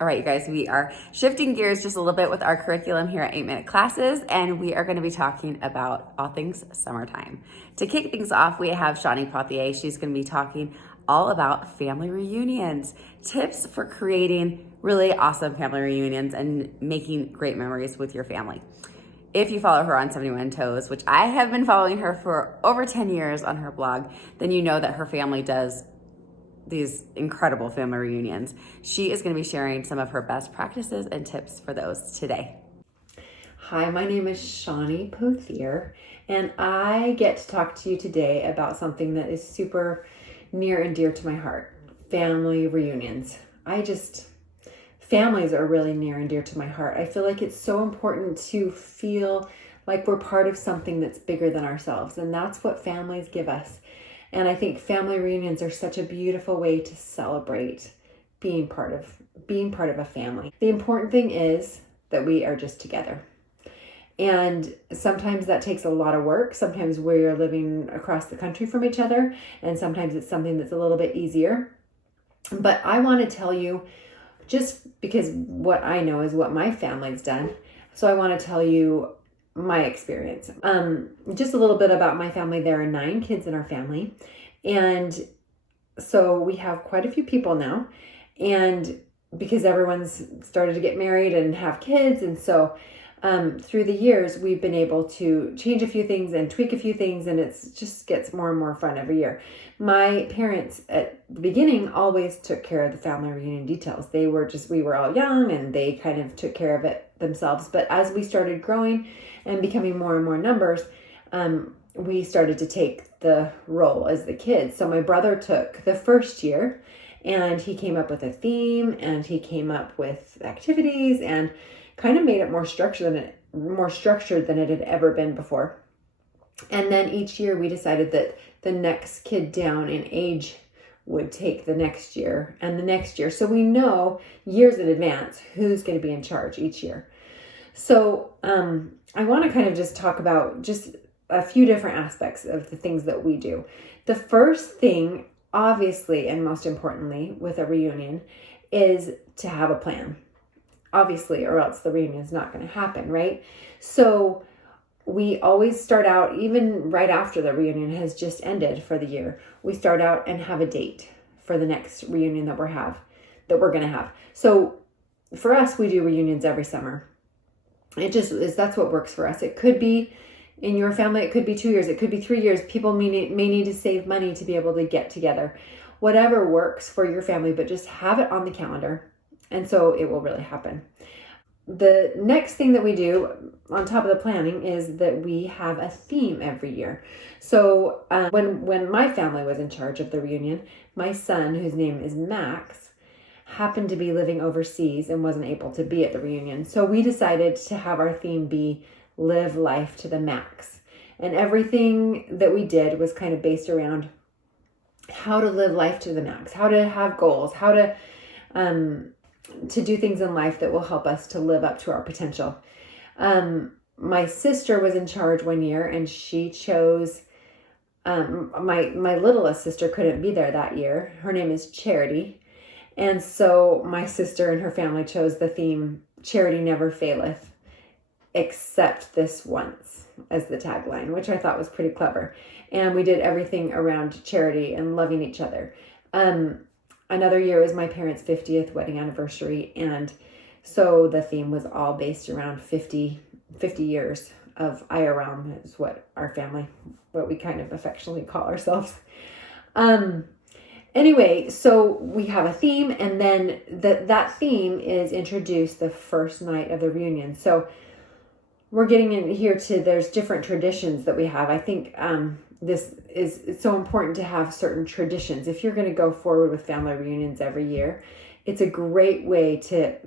All right, you guys, we are shifting gears just a little bit with our curriculum here at 8-Minute Classes, and we are going to be talking about all things summertime. To kick things off, we have Shawni Pothier. She's going to be talking all about family reunions, tips for creating really awesome family reunions and making great memories with your family. If you follow her on 71 Toes, which I have been following her for over 10 years on her blog, then you know that her family does these incredible family reunions. She is going to be sharing some of her best practices and tips for those today. Hi, my name is Shawni Pothier, and I get to talk to you today about something that is super near and dear to my heart, family reunions. Families are really near and dear to my heart. I feel like it's so important to feel like we're part of something that's bigger than ourselves, and that's what families give us. And I think family reunions are such a beautiful way to celebrate being part of a family. The important thing is that we are just together. And sometimes that takes a lot of work. Sometimes we're living across the country from each other, and sometimes it's something that's a little bit easier. But I want to tell you, just because what I know is what my family's done. So I want to tell you my experience. Just a little bit about my family. There are 9 kids in our family. And so we have quite a few people now. And because everyone's started to get married and have kids. And so through the years, we've been able to change a few things and tweak a few things. And it just gets more and more fun every year. My parents at the beginning always took care of the family reunion details. We were all young and they kind of took care of it themselves. But as we started growing and becoming more and more numbers, we started to take the role as the kids. So my brother took the first year and he came up with a theme and he came up with activities and kind of made it more structured than it had ever been before. And then each year we decided that the next kid down in age would take the next year and the next year. So we know years in advance who's going to be in charge each year. So I want to kind of just talk about just a few different aspects of the things that we do. The first thing, obviously, and most importantly with a reunion is to have a plan. Obviously, or else the reunion is not going to happen, right? So we always start out, even right after the reunion has just ended for the year, we start out and have a date for the next reunion that we're going to have. So for us, we do reunions every summer. That's what works for us. It could be in your family, it could be 2 years, it could be 3 years. People may need to save money to be able to get together. Whatever works for your family, but just have it on the calendar. And so it will really happen. The next thing that we do on top of the planning is that we have a theme every year. So when my family was in charge of the reunion, my son, whose name is Max, happened to be living overseas and wasn't able to be at the reunion. So we decided to have our theme be live life to the max. And everything that we did was kind of based around how to live life to the max, how to have goals, how to do things in life that will help us to live up to our potential. My sister was in charge one year and she chose, my littlest sister couldn't be there that year. Her name is Charity. And so my sister and her family chose the theme, Charity Never Faileth, except this once, as the tagline, which I thought was pretty clever. And we did everything around charity and loving each other. Another year was my parents' 50th wedding anniversary. And so the theme was all based around 50 years of IRL is what we kind of affectionately call ourselves. Anyway, so we have a theme, and then that theme is introduced the first night of the reunion. So we're getting in here to, there's different traditions that we have. I think it's so important to have certain traditions. If you're going to go forward with family reunions every year, it's a great way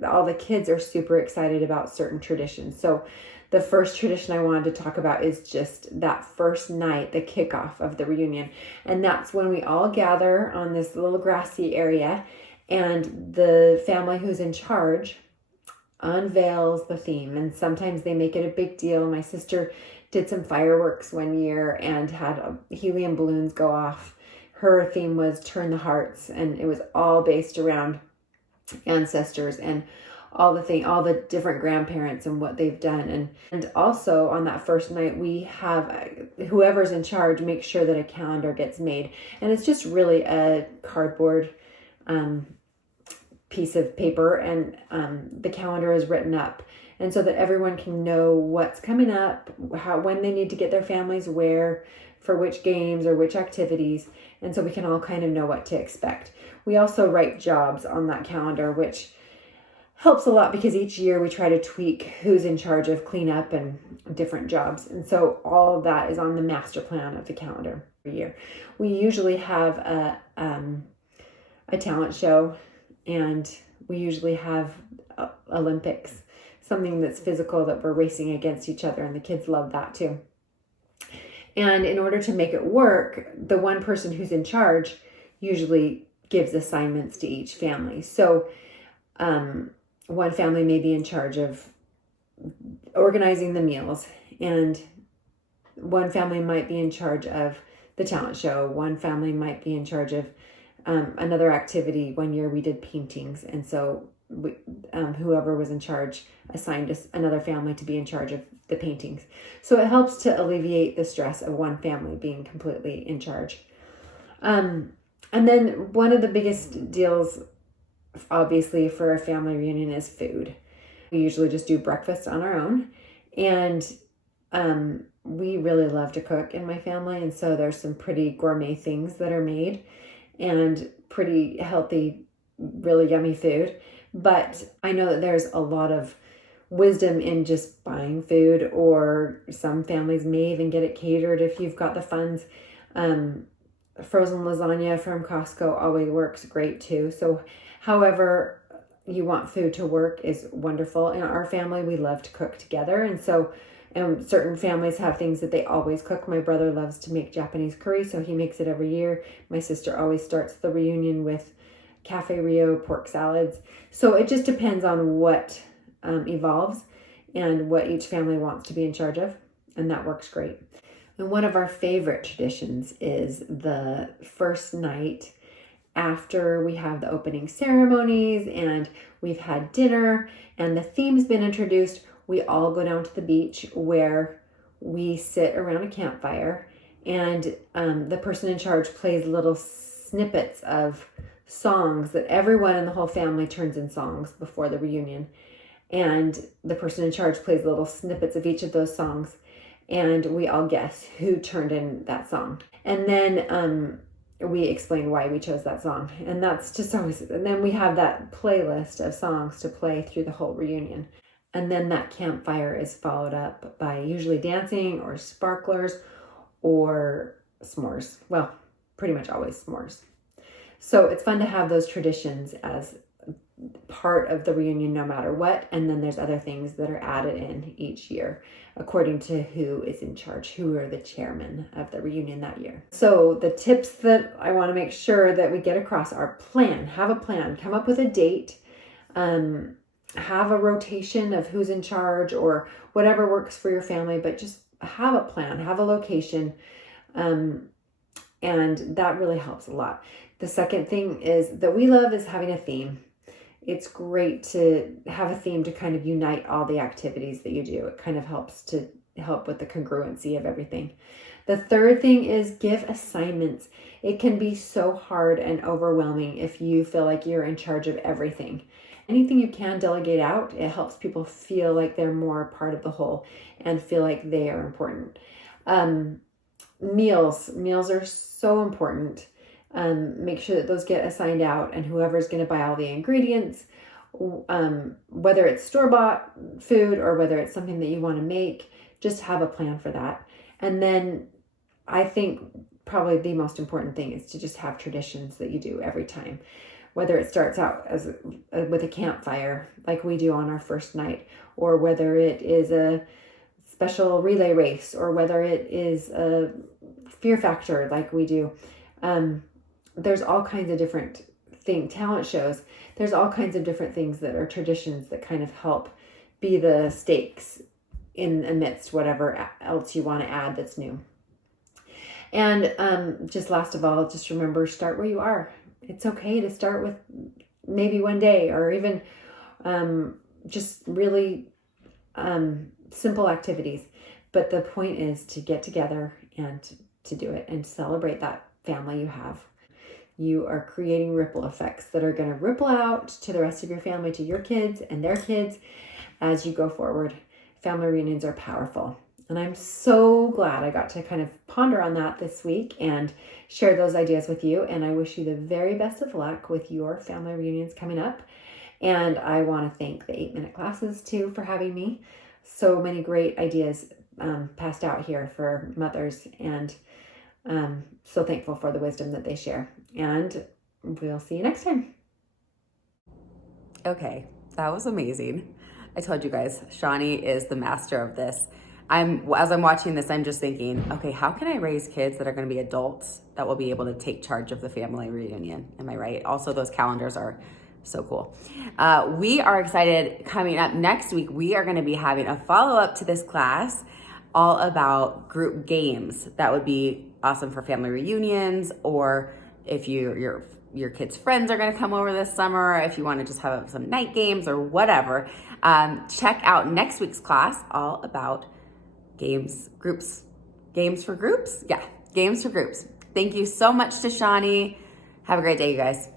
all the kids are super excited about certain traditions. So the first tradition I wanted to talk about is just that first night, the kickoff of the reunion. And that's when we all gather on this little grassy area and the family who's in charge unveils the theme. And sometimes they make it a big deal. My sister did some fireworks one year and had helium balloons go off. Her theme was Turn the Hearts, and it was all based around ancestors and all the different grandparents and what they've done. And also on that first night, we have whoever's in charge make sure that a calendar gets made. And it's just really a cardboard piece of paper, and the calendar is written up. And so that everyone can know what's coming up, when they need to get their families where, for which games or which activities. And so we can all kind of know what to expect. We also write jobs on that calendar, which helps a lot because each year we try to tweak who's in charge of cleanup and different jobs. And so all of that is on the master plan of the calendar every year. We usually have a talent show, and we usually have Olympics, something that's physical that we're racing against each other, and the kids love that too. And in order to make it work, the one person who's in charge usually gives assignments to each family. So one family may be in charge of organizing the meals, and one family might be in charge of the talent show. One family might be in charge of another activity. One year we did paintings, and so whoever was in charge assigned another family to be in charge of the paintings. So it helps to alleviate the stress of one family being completely in charge. And then one of the biggest deals, obviously, for a family reunion is food. We usually just do breakfast on our own, and we really love to cook in my family, and so there's some pretty gourmet things that are made and pretty healthy, really yummy food. But I know that there's a lot of wisdom in just buying food, or some families may even get it catered if you've got the funds. Frozen lasagna from Costco always works great too. So however you want food to work is wonderful. In our family, we love to cook together. And so certain families have things that they always cook. My brother loves to make Japanese curry, so he makes it every year. My sister always starts the reunion with Cafe Rio pork salads. So it just depends on what evolves and what each family wants to be in charge of, and that works great. And one of our favorite traditions is the first night after we have the opening ceremonies and we've had dinner and the theme's been introduced. We all go down to the beach where we sit around a campfire, and the person in charge plays little snippets of songs that everyone in the whole family turns in songs before the reunion. And the person in charge plays little snippets of each of those songs, and we all guess who turned in that song. And then we explain why we chose that song. And that's just always, and then we have that playlist of songs to play through the whole reunion. And then that campfire is followed up by usually dancing or sparklers or s'mores. Well, pretty much always s'mores. So it's fun to have those traditions as part of the reunion no matter what. And then there's other things that are added in each year according to who is in charge, who are the chairmen of the reunion that year. So the tips that I want to make sure that we get across are have a plan, come up with a date, have a rotation of who's in charge or whatever works for your family, but just have a plan, have a location. And that really helps a lot. The second thing is that we love is having a theme. It's great to have a theme to kind of unite all the activities that you do. It kind of helps with the congruency of everything. The third thing is give assignments. It can be so hard and overwhelming if you feel like you're in charge of everything. Anything you can delegate out, it helps people feel like they're more part of the whole and feel like they are important. Meals are so important. Make sure that those get assigned out, and whoever's going to buy all the ingredients, whether it's store-bought food or whether it's something that you want to make, just have a plan for that. And then I think probably the most important thing is to just have traditions that you do every time, whether it starts out as with a campfire like we do on our first night, or whether it is a special relay race, or whether it is a fear factor like we do. There's all kinds of different talent shows. There's all kinds of different things that are traditions that kind of help be the stakes in amidst whatever else you want to add that's new. And just last of all, just remember, start where you are. It's okay to start with maybe one day, or even just really simple activities. But the point is to get together and to do it and celebrate that family you have. You are creating ripple effects that are going to ripple out to the rest of your family, to your kids and their kids as you go forward. Family reunions are powerful. And I'm so glad I got to kind of ponder on that this week and share those ideas with you. And I wish you the very best of luck with your family reunions coming up. And I want to thank the 8-minute classes too for having me. So many great ideas passed out here for mothers, and so thankful for the wisdom that they share. And we'll see you next time. Okay, that was amazing. I told you guys, Shawni is the master of this. As I'm watching this, I'm just thinking, okay, how can I raise kids that are going to be adults that will be able to take charge of the family reunion? Am I right? Also, those calendars are so cool. We are excited. Coming up next week, we are going to be having a follow-up to this class all about group games. That would be awesome for family reunions, or if your kids' friends are going to come over this summer, if you want to just have some night games or whatever. Check out next week's class all about games for groups. Yeah, games for groups. Thank you so much to Shawni. Have a great day, you guys.